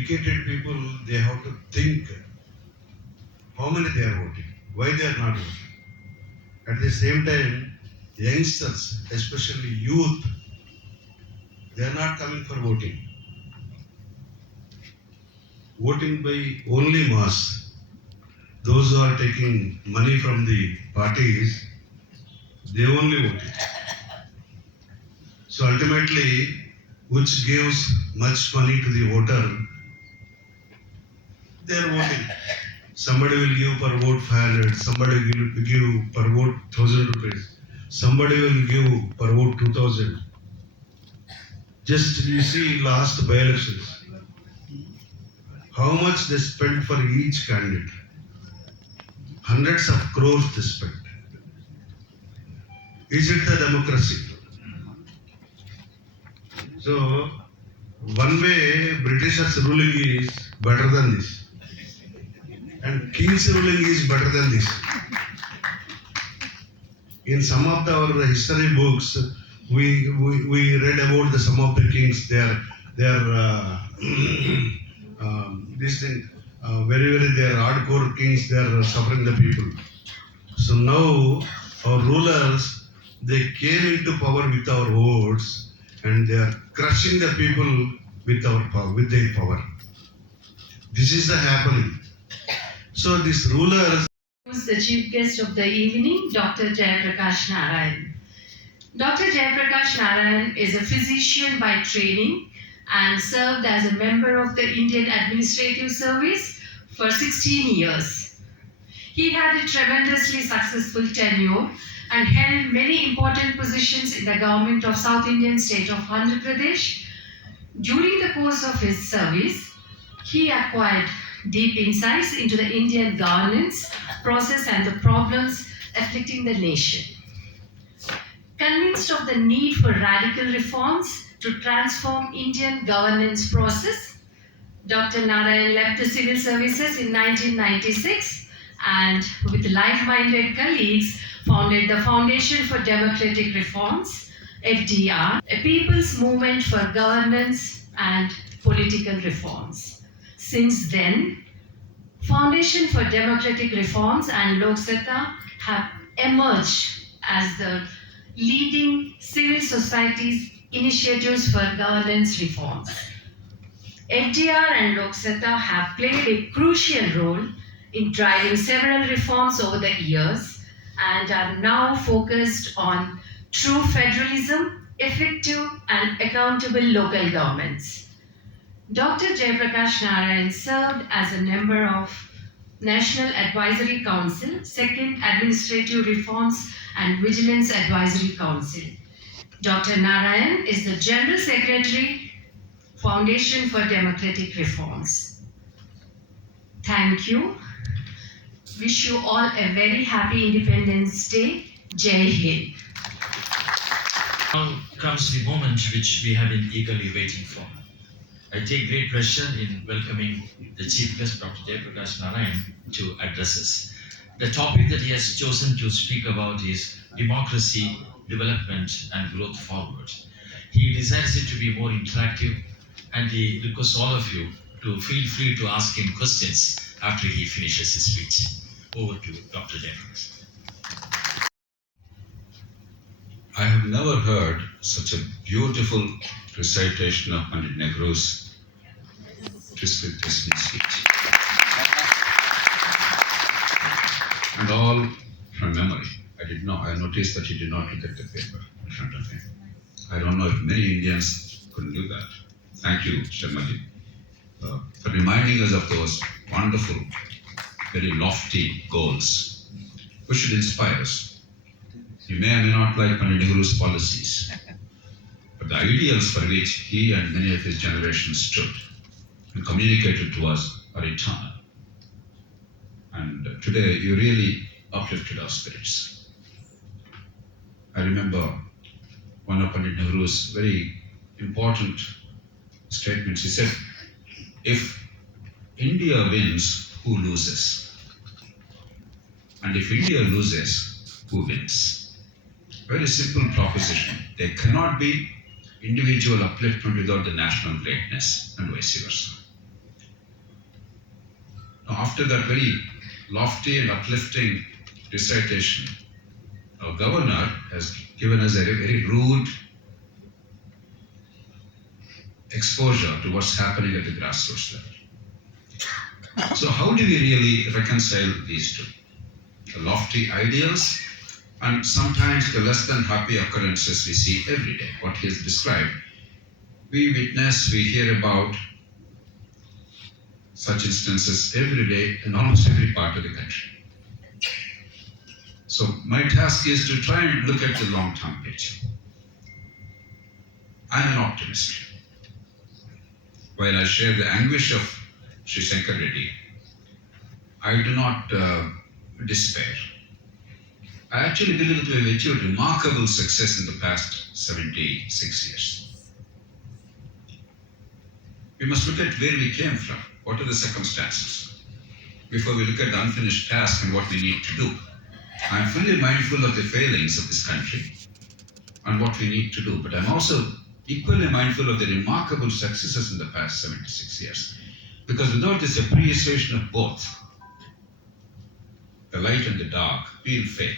educated people, they have to think how many they are voting, why they are not voting. At the same time, youngsters, especially youth, they are not coming for voting. Voting by only mass. Those who are taking money from the parties, they only vote. So ultimately, which gives much money to the voter, they are voting. Somebody will give per vote 500, somebody will give per vote 1000 rupees, somebody will give per vote 2000. Just you see last by-elections, how much they spent for each candidate. Hundreds of crores they spent. Is it the democracy? So, one way Britishers ruling is better than this. And King's ruling is better than this. In some of our history books, we read about some of the kings. They are this thing, very they are hardcore kings. They are suffering the people. So now our rulers, they came into power with our votes, and they are crushing the people with our power, with their power. This is the happening. So these rulers. Who's the chief guest of the evening, Dr. Jayaprakash Narayan. Dr. Jayaprakash Narayan is a physician by training and served as a member of the Indian Administrative Service for 16 years. He had a tremendously successful tenure and held many important positions in the government of South Indian state of Andhra Pradesh. During the course of his service, he acquired deep insights into the Indian governance process and the problems afflicting the nation. Convinced of the need for radical reforms to transform Indian governance process, Dr. Narayan left the civil services in 1996 and with like-minded colleagues founded the Foundation for Democratic Reforms, FDR, a people's movement for governance and political reforms. Since then, Foundation for Democratic Reforms and Lok Sabha have emerged as the leading civil society's initiatives for governance reforms. FDR and Lok Sabha have played a crucial role in driving several reforms over the years and are now focused on true federalism, effective and accountable local governments. Dr. Jayaprakash Narayan served as a member of National Advisory Council, 2nd Administrative Reforms and Vigilance Advisory Council. Dr. Narayan is the General Secretary, Foundation for Democratic Reforms. Thank you. Wish you all a very happy Independence Day. Jai Hind. Now comes the moment which we have been eagerly waiting for. I take great pleasure in welcoming the Chief Guest, Dr. Jayaprakash Narayan, to address us. The topic that he has chosen to speak about is democracy, development, and growth forward. He desires it to be more interactive, and he requests all of you to feel free to ask him questions after he finishes his speech. Over to Dr. Jayaprakash. I have never heard such a beautiful recitation of Pandit Nehru's prescriptive speech. And all from memory. I noticed that he did not look at the paper in front of him. I don't know if many Indians could do that. Thank you, JtMtg, for reminding us of those wonderful, very lofty goals which should inspire us. You may or may not like Pandit Nehru's policies, but the ideals for which he and many of his generation stood and communicated to us are eternal. And today you really uplifted our spirits. I remember one of Pandit Nehru's very important statements. He said, if India wins, who loses? And if India loses, who wins? Very simple proposition. There cannot be individual upliftment without the national greatness, and vice versa. Now, after that very lofty and uplifting recitation, our governor has given us a very rude exposure to what's happening at the grassroots level. So how do we really reconcile these two? The lofty ideals and sometimes the less than happy occurrences we see every day, what he has described. We witness, we hear about such instances every day in almost every part of the country. So my task is to try and look at the long-term picture. I'm an optimist. While I share the anguish of Sri Shankar Reddy, I do not despair. I actually believe that we have achieved remarkable success in the past 76 years. We must look at where we came from. What are the circumstances? Before we look at the unfinished task and what we need to do. I'm fully mindful of the failings of this country and what we need to do, but I'm also equally mindful of the remarkable successes in the past 76 years. Because without this appreciation of both, the light and the dark, we'll fail.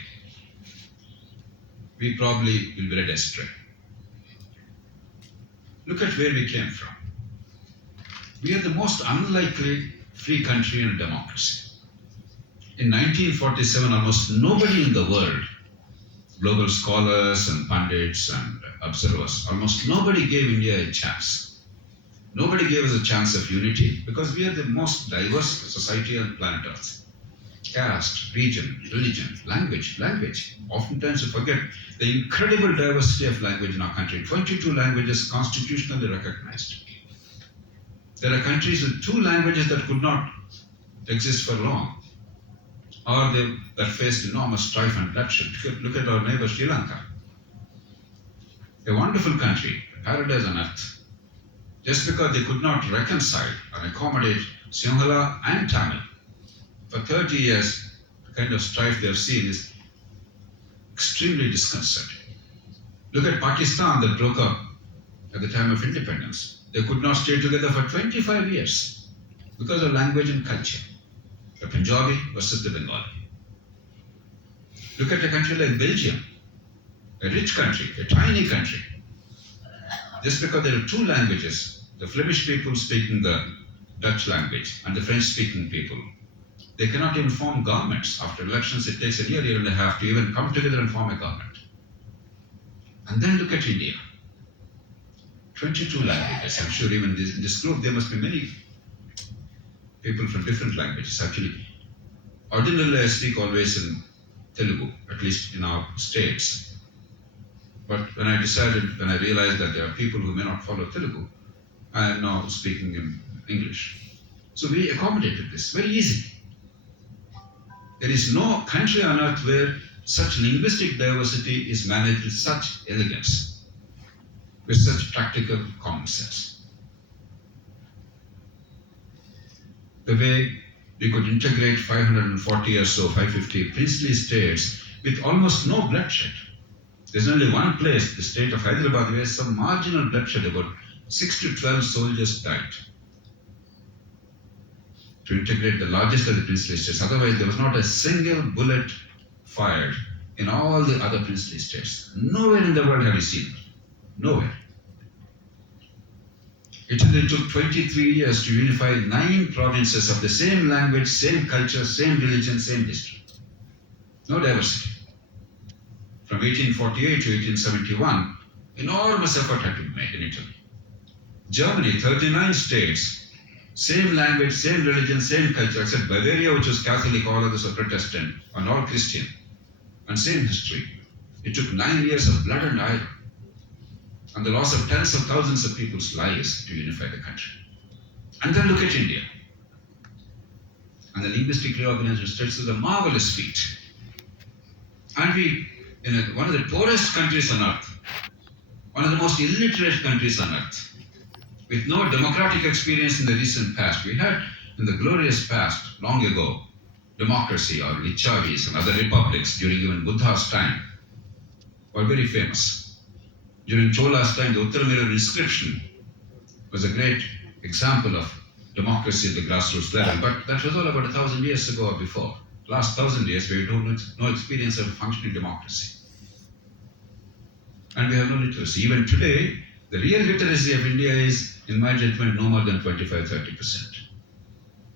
We probably will be led astray. Look at where we came from. We are the most unlikely free country in a democracy. In 1947, almost nobody in the world, global scholars and pundits and observers, almost nobody gave India a chance. Nobody gave us a chance of unity because we are the most diverse society on planet Earth. Caste, region, religion, language. Oftentimes we forget the incredible diversity of language in our country. 22 languages constitutionally recognized. There are countries with 2 languages that could not exist for long, or that faced enormous strife and bloodshed. Look at our neighbor Sri Lanka. A wonderful country, a paradise on earth. Just because they could not reconcile and accommodate Sinhala and Tamil. For 30 years, the kind of strife they have seen is extremely disconcerting. Look at Pakistan that broke up at the time of independence. They could not stay together for 25 years because of language and culture. The Punjabi versus the Bengali. Look at a country like Belgium, a rich country, a tiny country. Just because there are 2 languages, the Flemish people speaking the Dutch language and the French speaking people, they cannot even form governments. After elections, it takes a year and a half to even come together and form a government. And then look at India. 22 languages. I'm sure even in this group there must be many people from different languages. Actually, ordinarily I speak always in Telugu, at least in our states. But when I realized that there are people who may not follow Telugu, I am now speaking in English. So we accommodated this very easily. There is no country on earth where such linguistic diversity is managed with such elegance, with such practical common sense. The way we could integrate 540 or so, 550 princely states with almost no bloodshed. There's only one place, the state of Hyderabad, where some marginal bloodshed, about 6 to 12 soldiers died to integrate the largest of the princely states. Otherwise, there was not a single bullet fired in all the other princely states. Nowhere in the world have you seen it. Nowhere. It only took 23 years to unify 9 provinces of the same language, same culture, same religion, same history. No diversity. From 1848 to 1871, enormous effort had to be made in Italy. Germany, 39 states, same language, same religion, same culture, except Bavaria, which was Catholic, all others were Protestant, and all Christian, and same history. It took 9 years of blood and iron, and the loss of tens of thousands of people's lives to unify the country. And then look at India. And the linguistic reorganization states is a marvelous feat. And we, in one of the poorest countries on earth, one of the most illiterate countries on earth, with no democratic experience in the recent past. We had in the glorious past, long ago, democracy or Lichavis and other republics during even Buddha's time were very famous. During Chola's time, the Uttaramira inscription was a great example of democracy at the grassroots level, but that was all about 1,000 years ago or before. Last 1,000 years, we don't no experience of functioning democracy. And we have no literacy. Even today, the real literacy of India is, in my judgment, no more than 25-30%.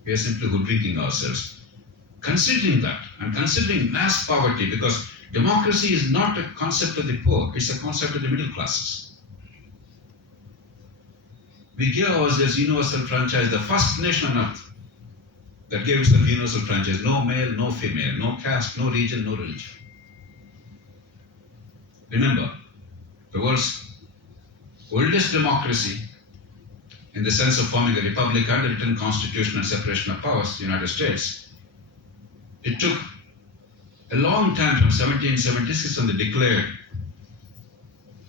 We are simply hoodwinking ourselves. Considering that, and considering mass poverty, because democracy is not a concept of the poor, it's a concept of the middle classes. We gave ourselves universal franchise, the first nation on earth that gave itself universal franchise. No male, no female, no caste, no region, no religion. Remember, the world's oldest democracy, in the sense of forming a republic under written constitution and separation of powers, the United States, it took a long time from 1776 when they declared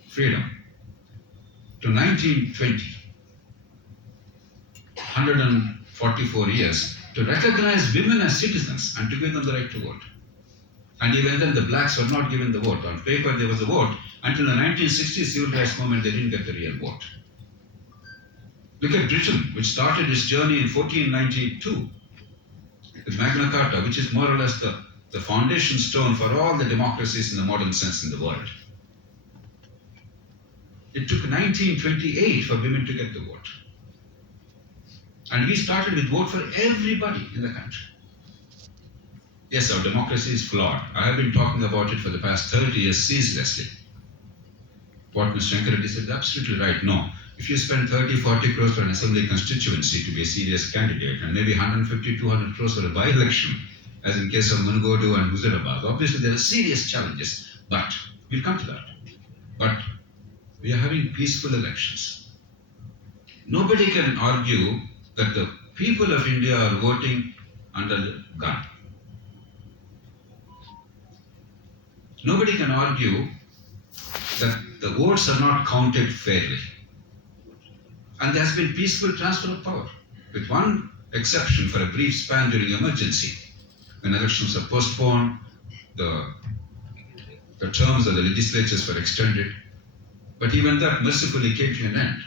freedom to 1920, 144 years, to recognize women as citizens and to give them the right to vote. And even then the blacks were not given the vote. On paper there was a vote. Until the 1960s civil rights movement, they didn't get the real vote. Look at Britain, which started its journey in 1492 with Magna Carta, which is more or less the foundation stone for all the democracies in the modern sense in the world. It took 1928 for women to get the vote. And we started with vote for everybody in the country. Yes, our democracy is flawed. I have been talking about it for the past 30 years ceaselessly. What Mr. Shankar Reddy said is absolutely right. No. If you spend 30-40 crores for an assembly constituency to be a serious candidate, and maybe 150-200 crores for a by-election, as in case of Munugodu and Huzurabad, obviously there are serious challenges, but we'll come to that. But we are having peaceful elections. Nobody can argue that the people of India are voting under the gun. Nobody can argue that the votes are not counted fairly. And there has been peaceful transfer of power, with one exception for a brief span during emergency. When elections are postponed, the terms of the legislatures were extended. But even that mercifully came to an end.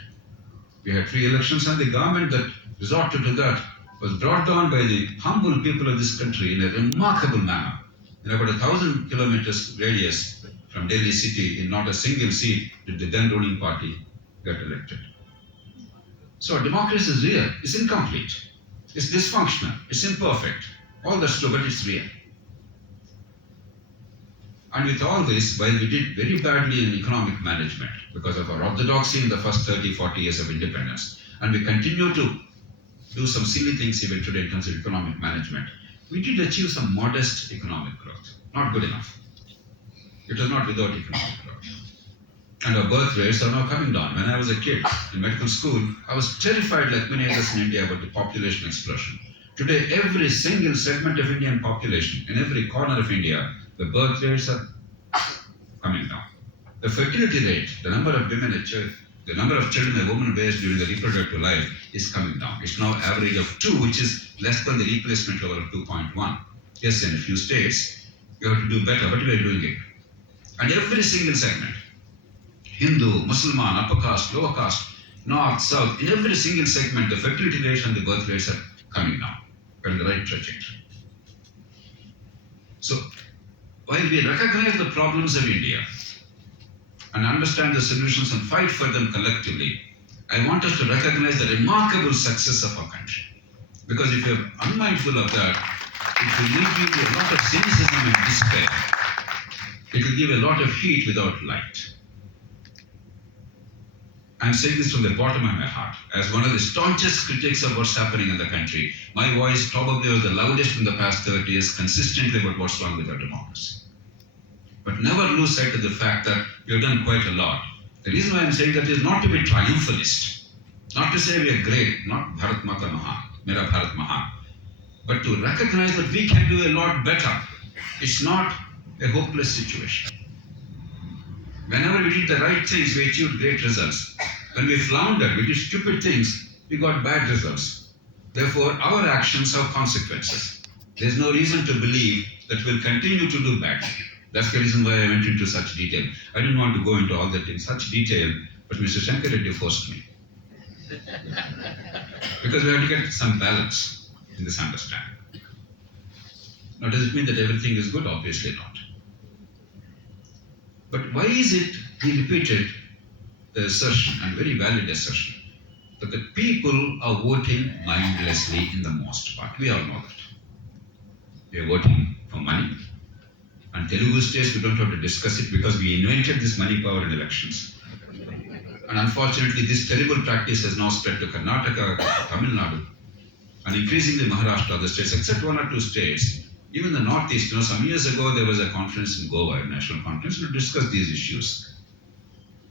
We had 3 elections, and the government that resorted to that was brought down by the humble people of this country in a remarkable manner. In about 1,000 kilometers radius from Delhi city, in not a single seat did the then ruling party get elected. So democracy is real, it's incomplete, it's dysfunctional, it's imperfect. All that's true, but it's real. And with all this, while we did very badly in economic management because of our orthodoxy in the first 30-40 years of independence, and we continue to do some silly things even today in terms of economic management, we did achieve some modest economic growth. Not good enough. It was not without economic growth. And our birth rates are now coming down. When I was a kid in medical school, I was terrified, like many others in India, about the population explosion. Today, every single segment of Indian population, in every corner of India, the birth rates are coming down. The fertility rate, the number of women the number of children a woman bears during the reproductive life is coming down. It's now average of 2, which is less than the replacement level of 2.1. Yes, in a few states, we have to do better, but we are doing it. And every single segment, Hindu, Muslim, upper caste, lower caste, north, south, in every single segment, the fertility rates and the birth rates are coming down. We're in the right trajectory. So, while we recognize the problems of India and understand the solutions and fight for them collectively, I want us to recognize the remarkable success of our country. Because if you're unmindful of that, it will lead you to a lot of cynicism and despair. It will give a lot of heat without light. I'm saying this from the bottom of my heart. As one of the staunchest critics of what's happening in the country, my voice probably was the loudest in the past 30 years consistently about what's wrong with our democracy. But never lose sight of the fact that we have done quite a lot. The reason why I'm saying that is not to be triumphalist, not to say we are great, not Bharat Mata Mahan, Mera Bharat Mahan, but to recognize that we can do a lot better. It's not a hopeless situation. Whenever we did the right things, we achieved great results. When we floundered, we did stupid things, we got bad results. Therefore, our actions have consequences. There's no reason to believe that we'll continue to do badly. That's the reason why I went into such detail. I didn't want to go into all that in such detail, but Mr. Shankar Reddy forced me. Because we have to get some balance in this understanding. Now, does it mean that everything is good? Obviously not. But why is it he repeated the assertion, and very valid assertion, that the people are voting mindlessly in the most part? We all know that. They are voting for money. And Telugu states, we don't have to discuss it because we invented this money power in elections. And unfortunately, this terrible practice has now spread to Karnataka, Tamil Nadu, and increasingly Maharashtra, other states, except one or two states. Even the Northeast, some years ago there was a conference in Goa, a national conference, to discuss these issues.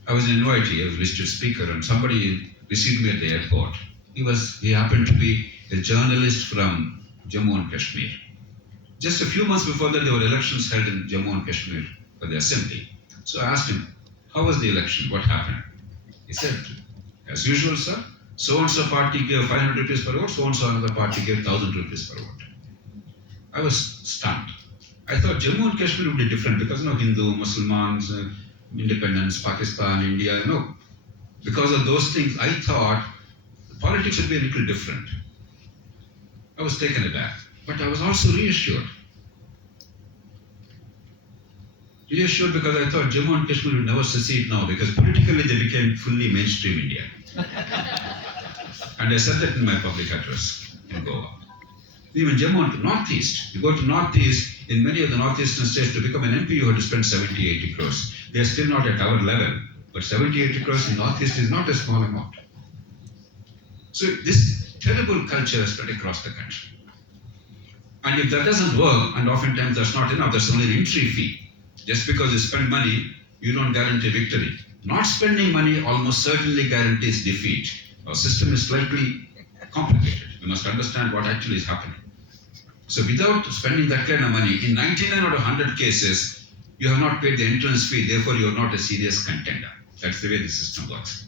I was an invitee, I was listed speaker, and somebody received me at the airport. He happened to be a journalist from Jammu and Kashmir. Just a few months before that, there were elections held in Jammu and Kashmir for the assembly. So I asked him, how was the election? What happened? He said, as usual, sir, so-and-so party gave 500 rupees per vote, so-and-so another party gave 1,000 rupees per vote. I was stunned. I thought Jammu and Kashmir would be different because, Hindu, Muslims, independence, Pakistan, India, Because of those things, I thought the politics would be a little different. I was taken aback. But I was also reassured. Reassured because I thought Jammu and Kashmir would never secede now because politically they became fully mainstream India. And I said that in my public address in Goa. Even Jammu and Northeast, you go to Northeast, in many of the Northeastern states, to become an MP you have to spend 70, 80 crores. They are still not at our level, but 70, 80 crores in Northeast is not a small amount. So this terrible culture is spread across the country. And if that doesn't work, and oftentimes that's not enough, that's only an entry fee. Just because you spend money, you don't guarantee victory. Not spending money almost certainly guarantees defeat. Our system is slightly complicated. You must understand what actually is happening. So without spending that kind of money, in 99 out of 100 cases, you have not paid the entrance fee, therefore you are not a serious contender. That's the way the system works.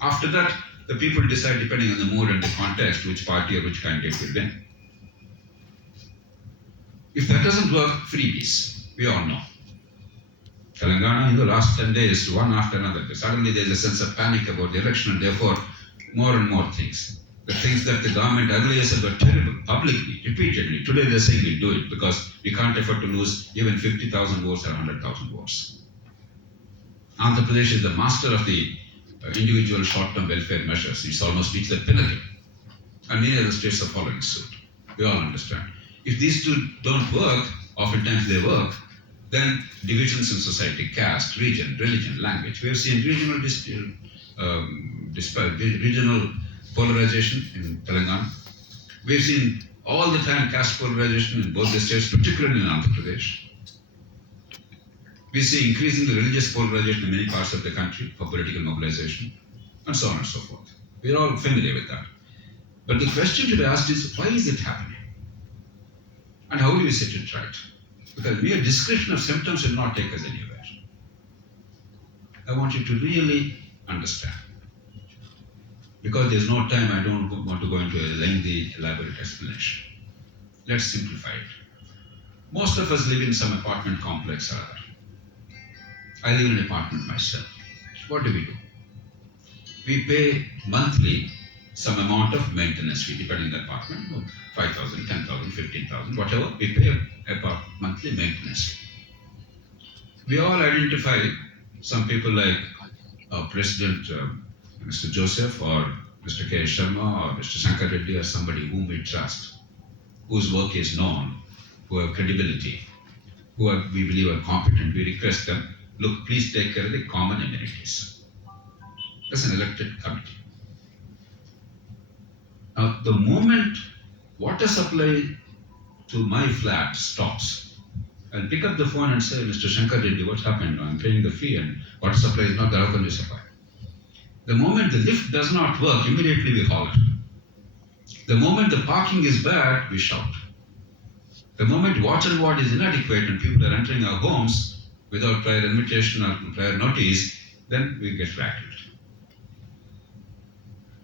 After that, the people decide, depending on the mood and the context, which party or which candidate will win. If that doesn't work, freebies. We all know. Telangana, in the last 10 days, one after another, suddenly there's a sense of panic about the election and therefore more and more things. The things that the government earlier said were terrible, publicly, repeatedly. Today they're saying we'll do it because we can't afford to lose even 50,000 votes or 100,000 votes. Andhra Pradesh is the master of the individual short-term welfare measures. It's almost reached the pinnacle. And many other states are following suit. We all understand. If these two don't work, oftentimes they work, then divisions in society, caste, region, religion, language. We have seen regional polarization in Telangana. We've seen all the time caste polarization in both the states, particularly in Andhra Pradesh. We see increasingly religious polarization in many parts of the country for political mobilization, and so on and so forth. We're all familiar with that. But the question to be asked is, why is it happening? And how do we set it right? Because mere description of symptoms will not take us anywhere. I want you to really understand. Because there's no time, I don't want to go into a lengthy, elaborate explanation. Let's simplify it. Most of us live in some apartment complex or other. I live in an apartment myself. What do? We pay monthly some amount of maintenance fee, depending on the apartment, 5,000, 10,000, 15,000, whatever, we pay a monthly maintenance fee. We all identify some people like our President, Mr. Joseph, or Mr. K. Sharma, or Mr. Shankar Reddy, or somebody whom we trust, whose work is known, who have credibility, we believe are competent. We request them, look, please take care of the common amenities. That's an elected committee. Now, the moment water supply to my flat stops, I'll pick up the phone and say, Mr. Shankar Reddy, what's happened? I'm paying the fee and water supply is not there, how can we supply? The moment the lift does not work, immediately we holler. The moment the parking is bad, we shout. The moment watch and ward is inadequate and people are entering our homes without prior invitation or prior notice, then we get rattled.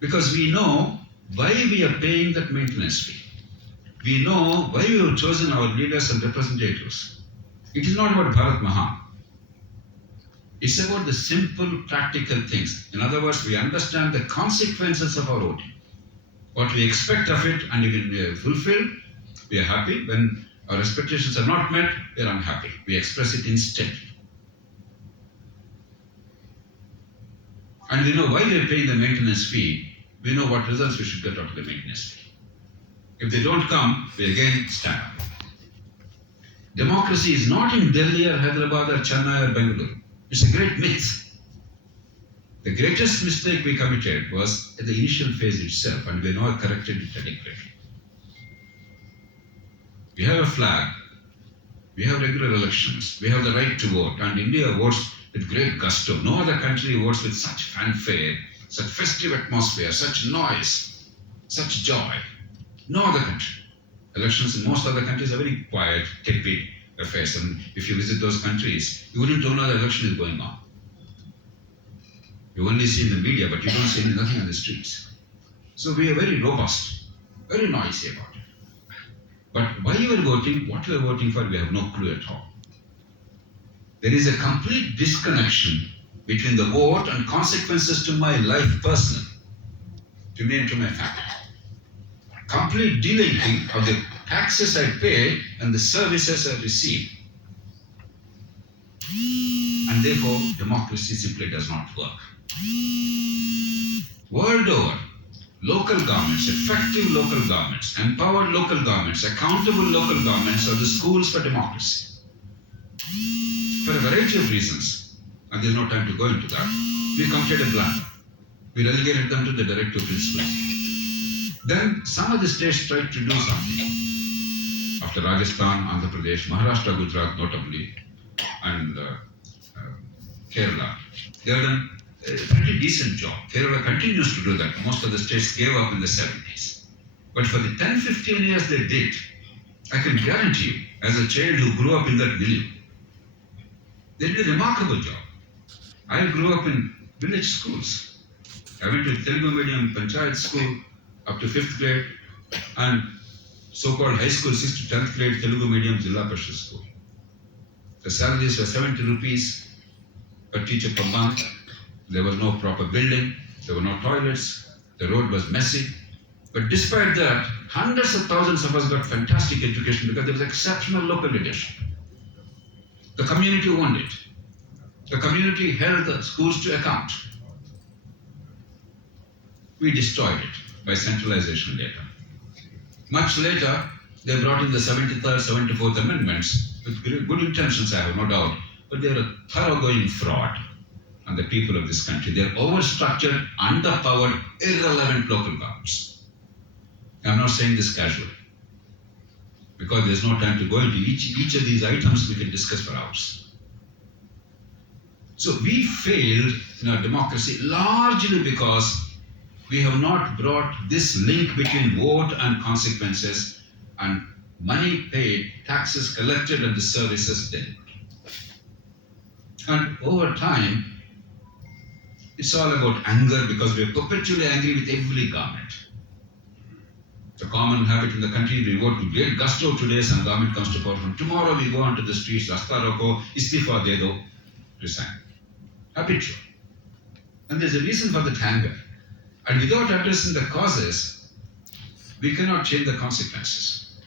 Because we know why we are paying that maintenance fee. We know why we have chosen our leaders and representatives. It is not about Bharat Mahan. It's about the simple, practical things. In other words, we understand the consequences of our voting. What we expect of it, and when we are fulfilled, we are happy. When our expectations are not met, we are unhappy. We express it instead. And we know why we are paying the maintenance fee. We know what results we should get out of the maintenance fee. If they don't come, we again stand up. Democracy is not in Delhi or Hyderabad or Chennai or Bengaluru. It's a great myth. The greatest mistake we committed was at the initial phase itself, and we now corrected it adequately. We have a flag, we have regular elections, we have the right to vote, and India votes with great gusto. No other country votes with such fanfare, such festive atmosphere, such noise, such joy. No other country. Elections in most other countries are very quiet, tepid affairs, and if you visit those countries, you wouldn't know the election is going on. You only see in the media, but you don't see nothing on the streets. So we are very robust, very noisy about it. But why you are voting, what you are voting for, we have no clue at all. There is a complete disconnection between the vote and consequences to my life personally, to me and to my family. Complete delinking of the taxes I pay and the services I receive. And therefore, democracy simply does not work. World over, local governments, effective local governments, empowered local governments, accountable local governments are the schools for democracy. For a variety of reasons, and there's no time to go into that, we committed a blunder. We relegated them to the directive principles. Then some of the states tried to do something. After Rajasthan, Andhra Pradesh, Maharashtra, Gujarat notably, and Kerala, they have done a pretty decent job. Kerala continues to do that. Most of the states gave up in the 70s. But for the 10-15 years they did, I can guarantee you, as a child who grew up in that milieu, they did a remarkable job. I grew up in village schools. I went to Telugu medium panchayat school up to 5th grade, and so-called high school 6th to 10th grade Telugu medium Jilla Parishad school. The salaries were 70 rupees per teacher per month. There was no proper building, there were no toilets, the road was messy. But despite that, hundreds of thousands of us got fantastic education because there was exceptional local leadership. The community owned it. The community held the schools to account. We destroyed it by centralization later. Much later, they brought in the 73rd, 74th amendments with good intentions, I have no doubt, but they are a thoroughgoing fraud on the people of this country. They are overstructured, underpowered, irrelevant local governments. I'm not saying this casually, because there's no time to go into each of these items. We can discuss for hours. So we failed in our democracy largely because we have not brought this link between vote and consequences and money paid, taxes collected, and the services delivered. And over time, it's all about anger because we are perpetually angry with every government. The common habit in the country, we vote with great gusto today, some government comes to power. From tomorrow we go onto the streets, Rasta Roko, Istifa De Do, resign. Habitual. And there's a reason for that anger. And without addressing the causes, we cannot change the consequences.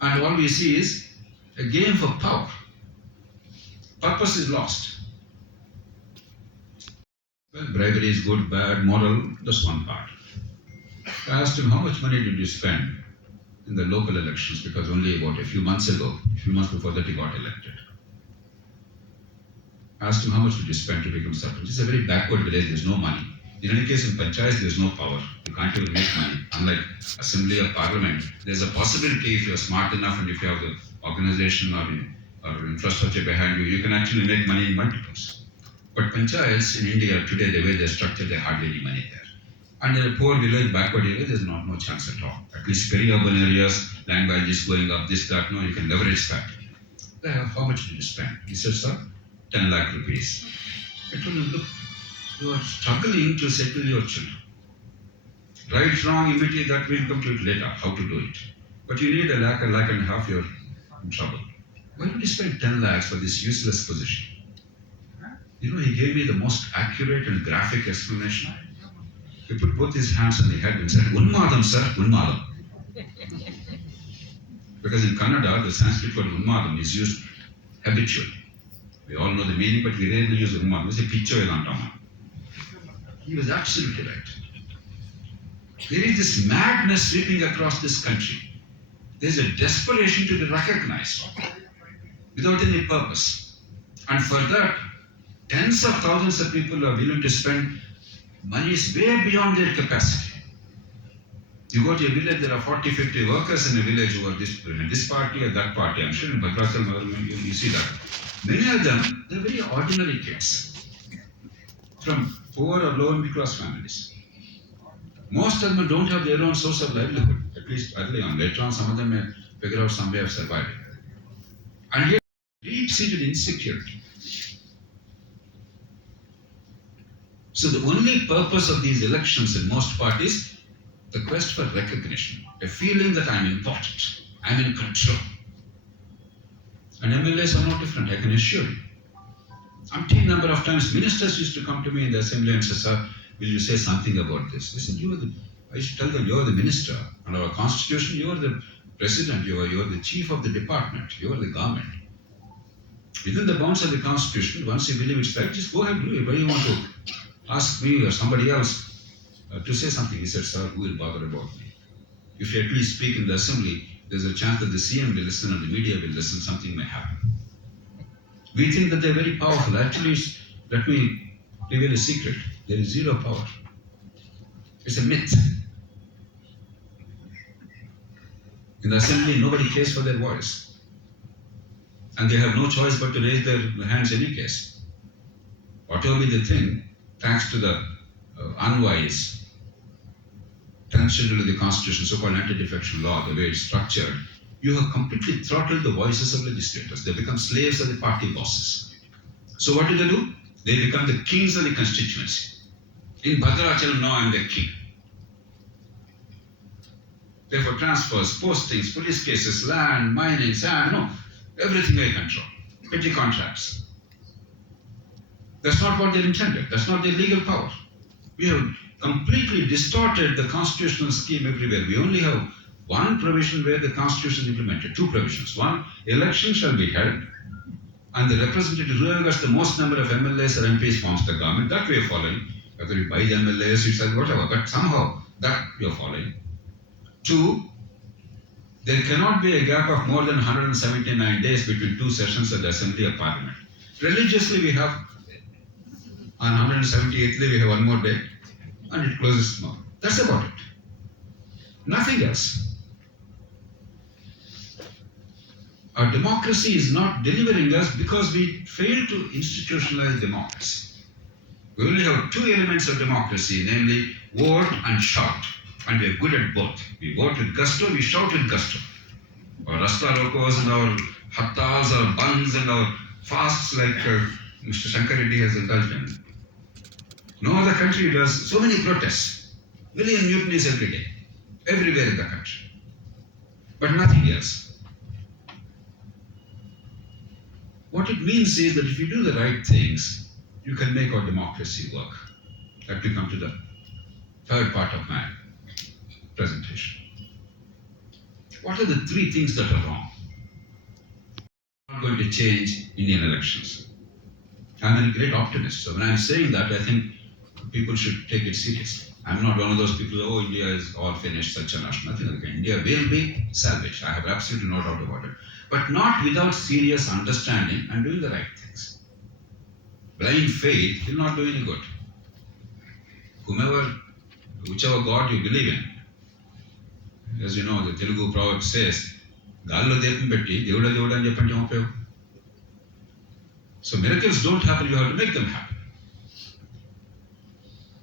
And all we see is a game for power. Purpose is lost. Well, bribery is good, bad, moral, that's one part. I asked him, how much money did you spend in the local elections? Because only about a few months before that he got elected. I asked him, how much did you spend to become sarpanch? It's a very backward village, there's no money. In any case, in panchayats, there's no power. You can't even make money. Unlike assembly or parliament, there's a possibility if you're smart enough and if you have the organization or infrastructure behind you, you can actually make money in multiples. But panchayats in India today, the way they're structured, there's hardly any money there. And in a poor village, backward area, there's no chance at all. At least peri-urban areas, land values going up, this, that, no, you can leverage that. How much did you spend? He said, sir, 10 lakh rupees. I told him, look, you are struggling to settle your children. Right, wrong, immediately, that will come to it later, how to do it. But you need a lakh and a half, you're in trouble. Why would you spend 10 lakhs for this useless position? You know, he gave me the most accurate and graphic explanation. He put both his hands on the head and said, Unmadam, sir, Unmadam. Because in Kannada, the Sanskrit word Unmadam is used habitually. We all know the meaning, but we rarely use Unmadam. We say Picho Elantama. He was absolutely right. There is this madness sweeping across this country. There is a desperation to be recognized without any purpose. And for that, tens of thousands of people are willing to spend monies way beyond their capacity. You go to a village, there are 40, 50 workers in a village who are this party or that party. I'm sure in Bhadrachal, you see that. Many of them, they're very ordinary kids from poor or low middle class families. Most of them don't have their own source of livelihood, at least early on. Later on, some of them may figure out some way of surviving. And yet, deep-seated insecurity. So the only purpose of these elections in most parties, the quest for recognition, a feeling that I'm important, I'm in control. And MLAs are no different, I can assure you. Umpteen number of times, ministers used to come to me in the assembly and say, sir, will you say something about this? I said, I used to tell them, you're the minister. Under our constitution, you're the president, you're the chief of the department, you're the government. Within the bounds of the constitution, once you believe it's right, just go ahead and do it. Why do you want to ask me or somebody else to say something? He said, sir, who will bother about me? If you at least speak in the assembly, there's a chance that the CM will listen and the media will listen, something may happen. We think that they're very powerful. Actually, let me reveal a secret. There is zero power. It's a myth. In the assembly, nobody cares for their voice. And they have no choice but to raise their hands in any case. Whatever be the thing, thanks to the unwise, transgender to the constitution, so-called anti-defection law, the way it's structured, you have completely throttled the voices of legislators. They become slaves of the party bosses. So what do? They become the kings of the constituency. In Bhadrachalam, now I'm the king. Therefore, transfers, postings, police cases, land, mining, sand, everything I control. Petty contracts. That's not what they intended. That's not their legal power. We have completely distorted the constitutional scheme everywhere. We only have one provision where the constitution is implemented. Two provisions. One, election shall be held, and the representative, whoever gets the most number of MLAs or MPs forms the government. That we are following. Whether you buy the MLAs, you sell whatever, but somehow that we are following. Two, there cannot be a gap of more than 179 days between two sessions of the Assembly of Parliament. Religiously, we have, on 178th day, we have one more day, and it closes tomorrow. That's about it. Nothing else. Our democracy is not delivering us because we fail to institutionalize democracy. We only have two elements of democracy, namely vote and shout. And we are good at both. We vote with gusto, we shout with gusto. Our Rasta Rokos and our Hattas, our buns and our fasts like Mr. Shankar Reddy has indulged in. No other country does so many protests, million mutinies every day, everywhere in the country. But nothing else. What it means is that if you do the right things, you can make our democracy work. Let me come to the third part of my presentation. What are the three things that are wrong? Not going to change Indian elections. I'm a great optimist, so when I'm saying that, I think people should take it seriously. I'm not one of those people, oh, India is all finished, such a nothing like that. India will be salvaged. I have absolutely no doubt about it. But not without serious understanding and doing the right things. Blind faith will not do any good. Whichever God you believe in, as you know, the Telugu proverb says, Gallo Deepam Petti, Devuda Devuda ani cheppante em upayogam. So miracles don't happen, you have to make them happen.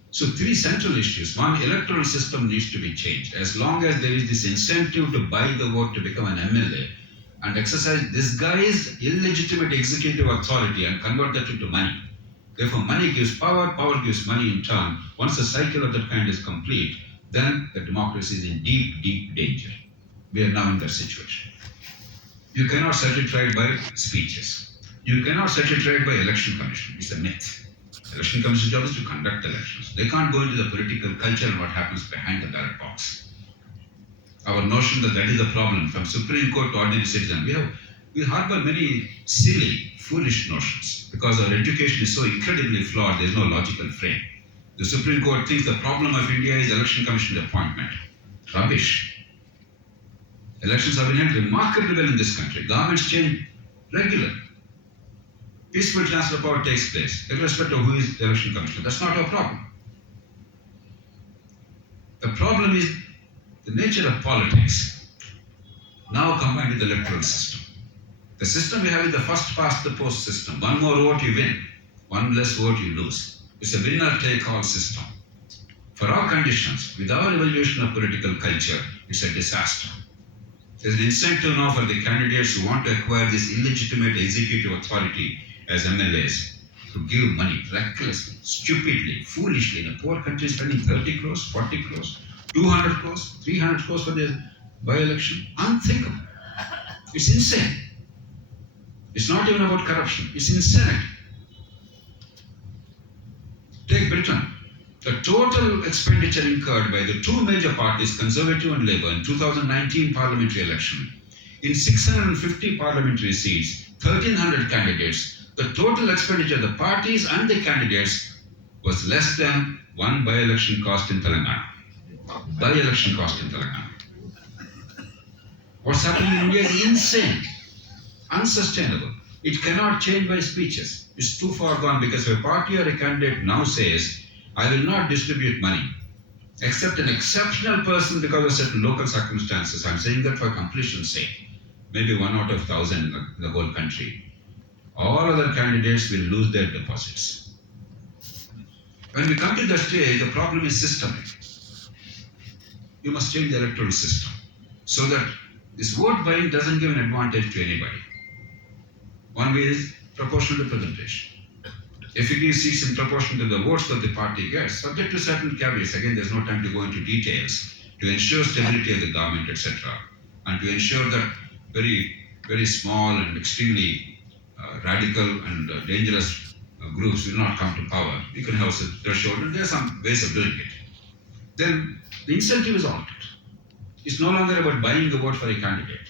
So three central issues. One, electoral system needs to be changed. As long as there is this incentive to buy the vote to become an MLA and exercise disguised illegitimate executive authority and convert that into money. Therefore, money gives power, power gives money in turn. Once the cycle of that kind is complete, then the democracy is in deep, deep danger. We are now in that situation. You cannot set it right by speeches. You cannot set it right by election commission. It's a myth. Election commission job is to conduct elections. They can't go into the political culture and what happens behind the ballot box. Our notion that is the problem from Supreme Court to ordinary citizen, we harbor many silly, foolish notions because our education is so incredibly flawed, there is no logical frame. The Supreme Court thinks the problem of India is election commission appointment. Rubbish. Elections have been held remarkably well in this country. Governments change regularly. Peaceful transfer of power takes place, irrespective of who is the election commissioner. That's not our problem. The problem is the nature of politics, now combined with the electoral system. The system we have is the first past the post system. One more vote you win, one less vote you lose. It's a winner-take-all system. For our conditions, with our evolution of political culture, it's a disaster. There's an incentive now for the candidates who want to acquire this illegitimate executive authority as MLAs to give money recklessly, stupidly, foolishly in a poor country spending 30 crores, 40 crores, 200 crores, 300 crores for their by-election. Unthinkable. It's insane. It's not even about corruption. It's insanity. Take Britain. The total expenditure incurred by the two major parties, Conservative and Labour, in 2019 parliamentary election, in 650 parliamentary seats, 1,300 candidates, the total expenditure of the parties and the candidates was less than one by-election cost in Telangana. By-election cost in Telangana. What's happening in India is insane, unsustainable. It cannot change by speeches. It's too far gone because if a party or a candidate now says, I will not distribute money, except an exceptional person because of certain local circumstances. I'm saying that for completion's sake. Maybe 1 out of 1,000 in the whole country. All other candidates will lose their deposits. When we come to that stage, the problem is systemic. You must change the electoral system so that this vote buying doesn't give an advantage to anybody. One way is proportional representation. If it gives seats in proportion to the votes that the party gets, subject to certain caveats, again there's no time to go into details, to ensure stability of the government, etc., and to ensure that very, very small and extremely radical and dangerous groups will not come to power. You can have a threshold, and there are some ways of doing it. Then the incentive is altered. It's no longer about buying the vote for a candidate.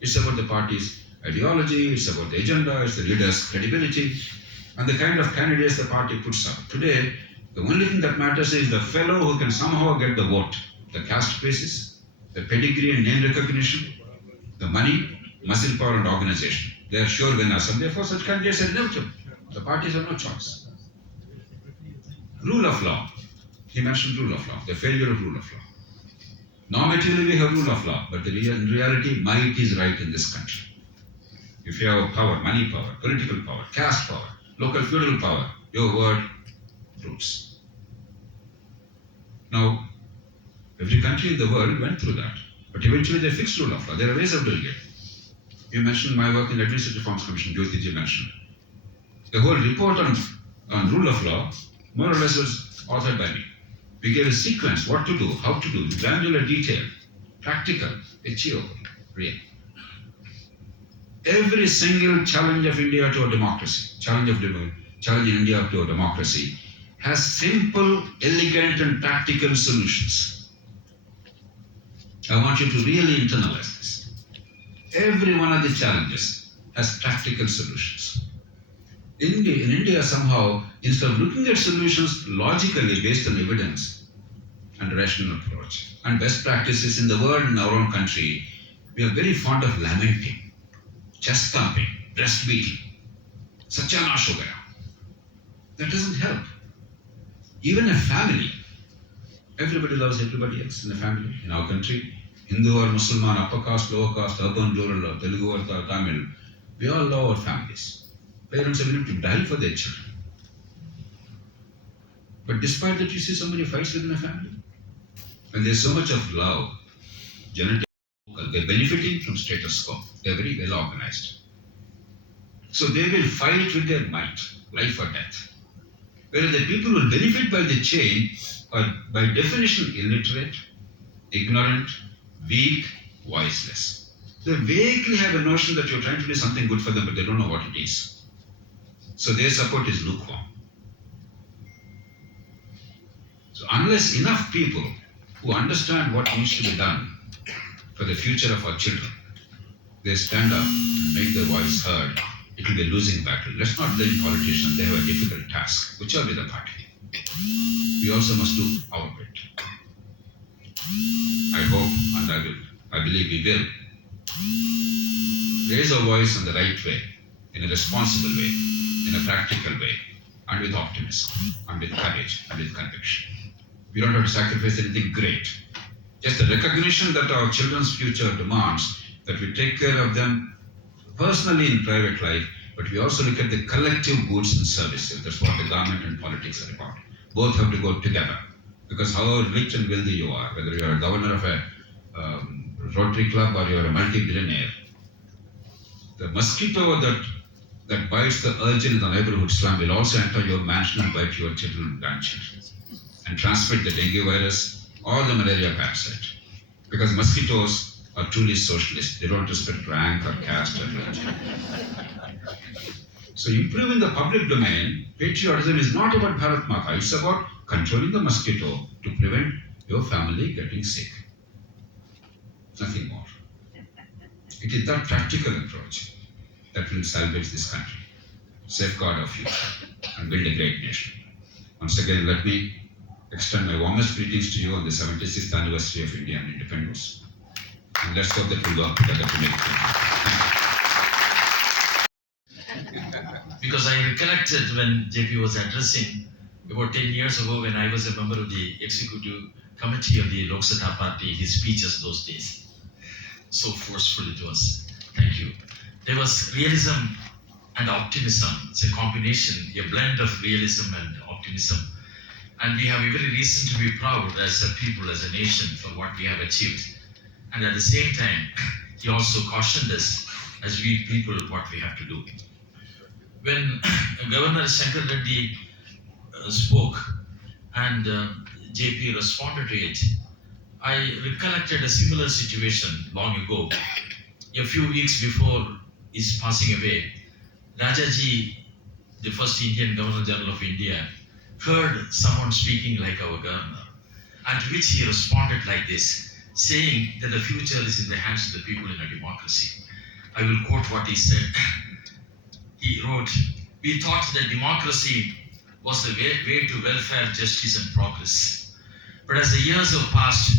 It's about the party's ideology, it's about the agenda, it's the leader's credibility, and the kind of candidates the party puts up. Today, the only thing that matters is the fellow who can somehow get the vote, the caste basis, the pedigree and name recognition, the money, muscle power and organization. They are sure winners, and therefore such candidates are inevitable. The parties have no choice. Rule of law. He mentioned rule of law, the failure of rule of law. Normatively we have rule of law, but in reality, might is right in this country. If you have power, money power, political power, caste power, local feudal power, your word rules. Now, every country in the world went through that, but eventually they fixed rule of law. There are ways of doing it. You mentioned my work in the Administrative Reforms Commission, JtMtg mentioned. The whole report on rule of law, more or less, was authored by me. We gave a sequence, what to do, how to do, granular detail, practical, achievable, real. Every single challenge of India to a democracy, challenge India to a democracy, has simple, elegant, and practical solutions. I want you to really internalize this. Every one of the challenges has practical solutions. In India, somehow, instead of looking at solutions logically based on evidence and rational approach and best practices in the world and our own country, we are very fond of lamenting, chest thumping, breast beating. Satyanash ho gaya. That doesn't help. Even a family, everybody loves everybody else in a family, in our country. Hindu or Muslim, upper caste, lower caste, urban, rural, or Telugu or Tamil, we all love our families. Parents are willing to die for their children. But despite that, you see so many fights within a family. When there's so much of love, genetic, they're benefiting from status quo. They're very well organized. So they will fight with their might, life or death. Whereas the people who will benefit by the change are by definition illiterate, ignorant, weak, voiceless. They vaguely have a notion that you're trying to do something good for them, but they don't know what it is. So their support is lukewarm. So unless enough people who understand what needs to be done for the future of our children, they stand up and make their voice heard, it will be a losing battle. Let's not blame politicians, they have a difficult task, whichever be the party. We also must do our bit. I hope and I believe we will raise our voice in the right way, in a responsible way, in a practical way, and with optimism, and with courage, and with conviction. We don't have to sacrifice anything great. Just the recognition that our children's future demands that we take care of them personally in private life, but we also look at the collective goods and services. That's what the government and politics are about. Both have to go together. Because however rich and wealthy you are, whether you are a governor of a Rotary Club or you are a multi-billionaire, the mosquito that bites the urchin in the neighborhood slum will also enter your mansion and bite your children and grandchildren and transmit the dengue virus or the malaria parasite. Because mosquitoes are truly socialist. They don't respect rank or caste or religion. So improving the public domain, patriotism is not about Bharat Mata. It's about controlling the mosquito to prevent your family getting sick. Nothing more. It is that practical approach that will salvage this country, safeguard our future, and build a great nation. Once again, let me extend my warmest greetings to you on the 76th anniversary of Indian independence. And let's hope that we'll work together to make it. Because I recollected when JP was addressing about 10 years ago when I was a member of the executive committee of the Lok Sabha party, his speeches those days. So forceful it was. Thank you. There was realism and optimism. It's a combination, a blend of realism and optimism. And we have every reason to be proud as a people, as a nation, for what we have achieved. And at the same time, he also cautioned us as we people what we have to do. When Governor Shankar Reddy spoke and JP responded to it, I recollected a similar situation long ago. A few weeks before his passing away, Rajaji, the first Indian Governor General of India, heard someone speaking like our governor, and to which he responded like this, saying that the future is in the hands of the people in a democracy. I will quote what he said. He wrote, "We thought that democracy was the way to welfare, justice and progress. But as the years have passed,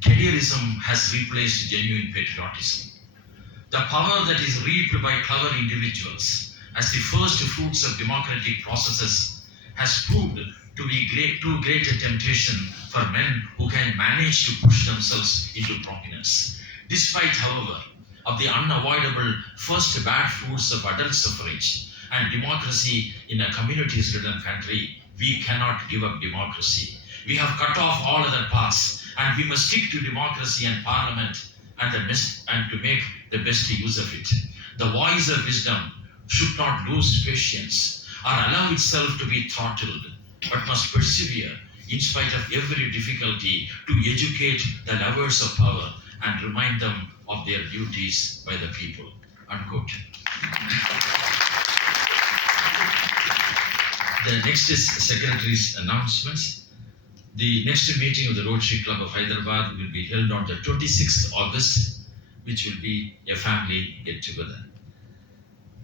careerism has replaced genuine patriotism. The power that is reaped by clever individuals as the first fruits of democratic processes has proved to be too great a temptation for men who can manage to push themselves into prominence. Despite, however, of the unavoidable first bad fruits of adult suffrage and democracy in a communities-ridden country, we cannot give up democracy. We have cut off all other paths, and we must stick to democracy and parliament and to make the best use of it. The voice of wisdom should not lose patience or allow itself to be throttled, but must persevere in spite of every difficulty to educate the lovers of power and remind them of their duties by the people." Unquote. The next is Secretary's announcements. The next meeting of the Rotary Club of Hyderabad will be held on the 26th August, which will be a family get-together.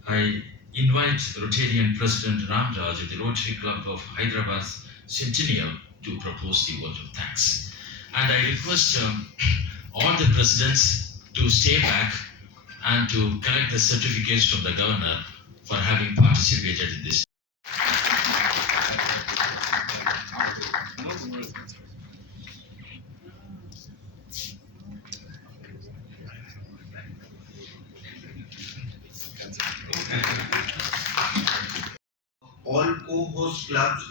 I invite Rotarian President Ramraj of the Rotary Club of Hyderabad's Centennial to propose the vote of thanks. And I request all the presidents to stay back and to collect the certificates from the governor for having participated in this. All co-host clubs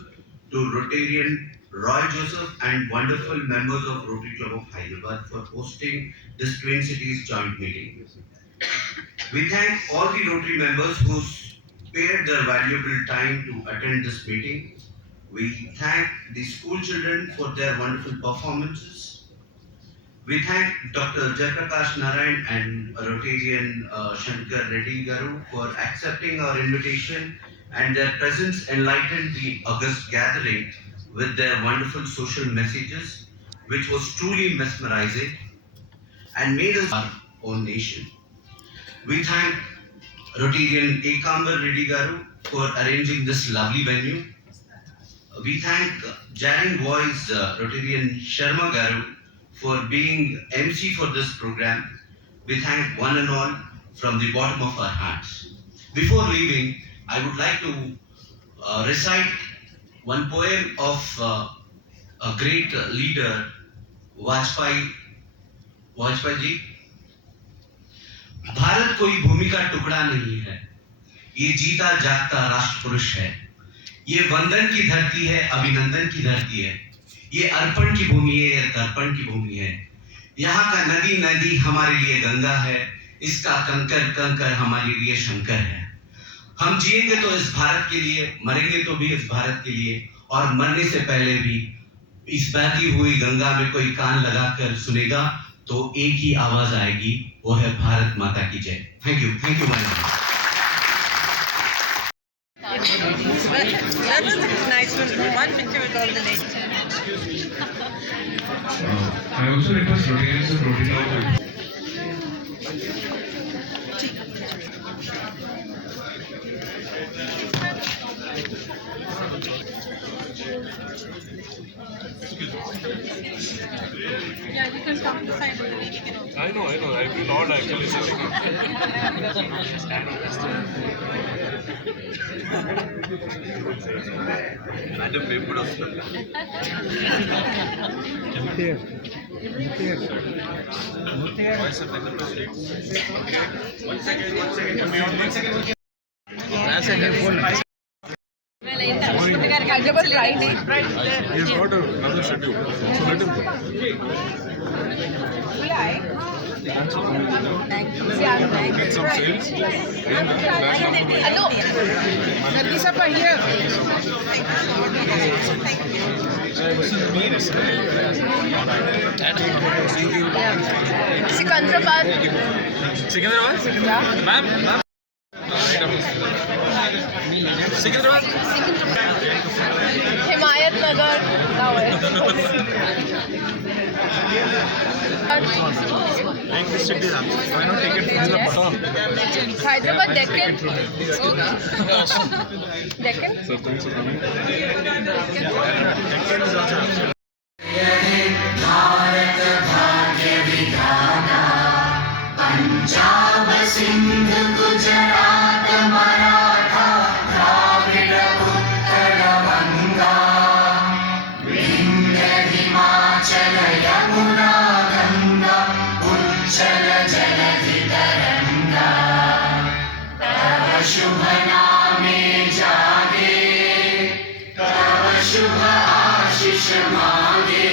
to Rotarian RoyJoseph and wonderful members of Rotary Club of Hyderabad for hosting this Twin Cities joint meeting. We thank all the Rotary members who spared their valuable time to attend this meeting. We thank the school children for their wonderful performances. We thank Dr. Jaiprakash Narayan and Rotarian Shankar Reddy Garu for accepting our invitation and their presence enlightened the august gathering with their wonderful social messages, which was truly mesmerizing and made us our own nation. We thank Rotarian Ekambar Reddy Garu for arranging this lovely venue. We thank Jarring Boys Rotarian Sharma Garu for being MC for this program. We thank one and all from the bottom of our hearts. Before leaving, I would like to recite one poem of a great leader, Vajpayee जी. भारत कोई भूमि का टुकड़ा नहीं है, ये जीता जागता राष्ट्र पुरुष है. ये वंदन की धरती है, अभिनंदन की धरती है. ये अर्पण की भूमि है, ये तर्पण की भूमि है. यहाँ का नदी नदी हमारे लिए गंगा है, इसका कंकर कंकर हमारे लिए शंकर है. हम जिएंगे तो इस भारत के लिए, मरेंगे तो भी इस भारत के लिए, और मरने से पहले भी इस बहती हुई गंगा में कोई कान लगाकर सुनेगा तो एक ही आवाज आएगी, वो है भारत माता की जय. Thank you very much. That was a nice one. One picture with all the ladies. I also request Rotarians and Rotary Club. Yeah, you can come to the side of the lady. I know. I feel odd actually sitting. Madam, we put us. He's got another schedule, so let him go. Get some sales. Hello. Nargisa here. Sikandrabad. Sikandrabad? Ma'am? Sikandrabad? Himayat Nagar. Like this should be done. Why not take it from the bottom? Hyderabad Deccan. Deccan? So thanks for coming. Punjab Sindh Gujarat Maratha Dravida Utkal Banga Vindhya Himachal Yamuna Ganga उच्चल जलधि तरंगा तव शुभ नामे जागे तव शुभ आशीष मांगे